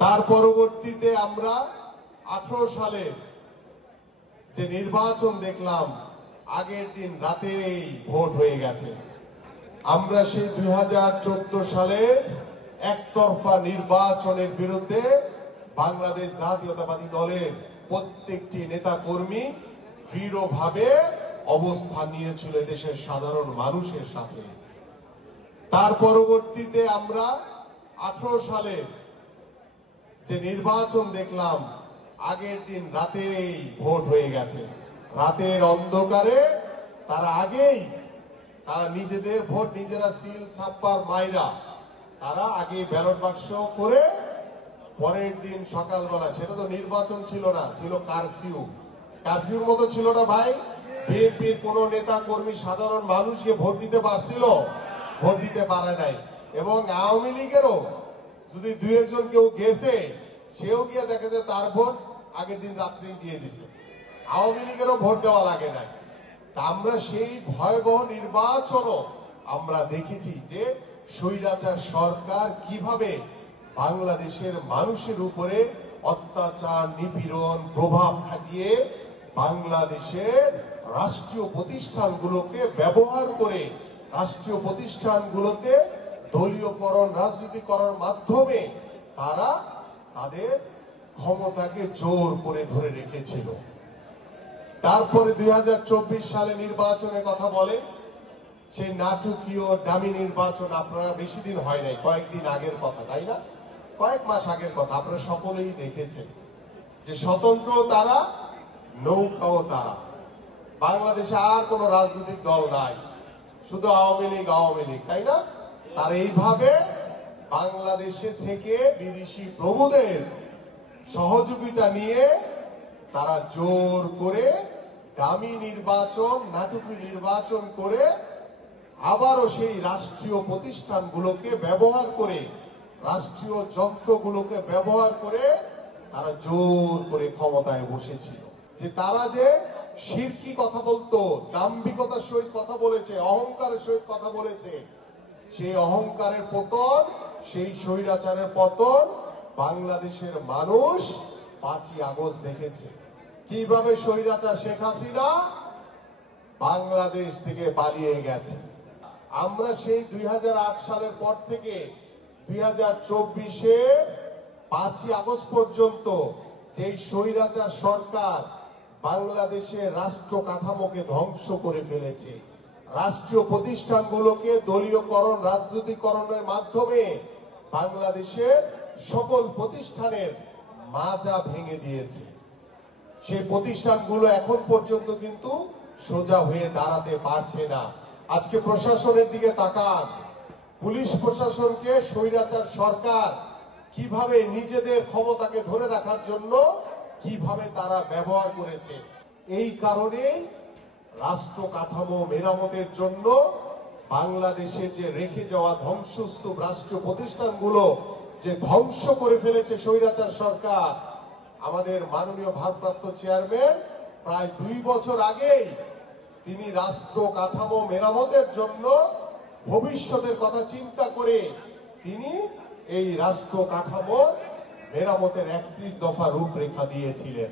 তার পরবর্তীতে আমরা 18 সালে যে নির্বাচন দেখলাম, আগের দিন রাতেই ভোট হয়ে গেছে। আমরা সেই 2014 সালে একতরফা নির্বাচনের বিরুদ্ধে বাংলাদেশ জাতীয়তাবাদী দলের প্রত্যেকটি নেতা কর্মী দৃঢ়ভাবে অবস্থান নিয়েছিল দেশের সাধারণ মানুষের সাথে। তার পরবর্তীতে আমরা 18 সালে যে নির্বাচন দেখলাম, আগের দিন রাতেই ভোট হয়ে গেছে। রাতের অন্ধকারে তারা নিজেদের ভোট নিজেরা সিল ছাপ্পার মাইরা তারা আগে ব্যালট বাক্স করে পরের দিন সকালবেলা, সেটা তো নির্বাচন ছিল না, ছিল কারফিউর মতো ছিল না ভাই। বিএনপির কোন নেতা কর্মী সাধারণ মানুষ গিয়ে ভোট দিতে পারছিল? ভোট দিতে পারে নাই। এবং আওয়ামী লীগেরও যদি দুই একজন কেউ গেছে, সেও গিয়ে দেখে যে তার ভোট আগের দিন রাত্রি দিয়ে দিছে। আওয়ামী লীগেরও ভোট দেওয়া লাগে নাই। তা আমরা সেই ভয়াবহ নির্বাচনও আমরা দেখেছি যে স্বৈরাচার সরকার কিভাবে বাংলাদেশের মানুষের উপরে অত্যাচার, নিপীড়ন, প্রভাব খাটিয়ে বাংলাদেশের রাষ্ট্রীয় প্রতিষ্ঠানগুলোকে ব্যবহার করে রাষ্ট্রীয় প্রতিষ্ঠানগুলোতে দলীয়করণ, রাজনীতিকরণের মাধ্যমে তারা তাদের ক্ষমতাকে জোর করে ধরে রেখেছিল। তারপরে 2024 সালে নির্বাচনের কথা বলে, সেই নাটকীয় দামি নির্বাচন আপনারা বেশি দিন হয় নাই, কয়েকদিন আগের কথা, তাই না? কয়েক মাস আগের কথা আপনারা সকলেই দেখেছেন যে স্বতন্ত্র তারা, নৌকাও তারা। বাংলাদেশে আর কোন রাজনৈতিক দল নাই, শুধু আওয়ামী লীগ, তাই না? তার এইভাবে বাংলাদেশে থেকে বিদেশি প্রভুদের সহযোগিতা নিয়ে তারা জোর করে দামি নির্বাচন, নাটকীয় নির্বাচন করে আবারও সেই রাষ্ট্রীয় প্রতিষ্ঠানগুলোকে ব্যবহার করে, রাষ্ট্রীয় যন্ত্রগুলোকে ব্যবহার করে তারা জোর করে ক্ষমতায় বসেছিল। যে তারা যে শিরকি কথা বলতো, দাম্ভিকতার সহিত কথা বলেছে, অহংকারের সহিত কথা বলেছে, সেই অহংকারের পতন, সেই স্বৈরাচারের পতন বাংলাদেশের মানুষ 5ই আগস্ট দেখেছে। কিভাবে স্বৈরাচার শেখ হাসিনা বাংলাদেশ থেকে পালিয়ে গেছে। আমরা সেই 2008 সালের পর থেকে 2024-এ 5ই আগস্ট পর্যন্ত যেই স্বৈরাচার সরকার বাংলাদেশের রাষ্ট্র কাঠামোকে ধ্বংস করে ফেলেছে, রাষ্ট্রীয় প্রতিষ্ঠানগুলোকে দলীয়করণ, রাজনীতিকরণের মাধ্যমে বাংলাদেশের সকল প্রতিষ্ঠানের মাজা ভেঙে দিয়েছে। সেই প্রতিষ্ঠানগুলো এখন পর্যন্ত কিন্তু সোজা হয়ে দাঁড়াতে পারছে না। আজকে প্রশাসনের দিকে তাকান, পুলিশ প্রশাসনকে স্বৈরাচার সরকার কিভাবে নিজেদের ক্ষমতাকে ধরে রাখার জন্য কিভাবে তারা ব্যবহার করেছে। এই কারণেই রাষ্ট্র কাঠামো মেরামতের জন্য বাংলাদেশের যে রেখে যাওয়া ধ্বংসস্তূপ রাষ্ট্রীয় প্রতিষ্ঠানগুলো যে ধ্বংস করে ফেলেছে স্বৈরাচার সরকার, আমাদের মাননীয় ভারপ্রাপ্ত চেয়ারম্যান প্রায় 2 বছর আগেই তিনি রাষ্ট্র কাঠামো মেরামতের জন্য ভবিষ্যতের কথা চিন্তা করে তিনি এই রাষ্ট্র কাঠামো মেরামতের 31 দফা রূপরেখা দিয়েছিলেন।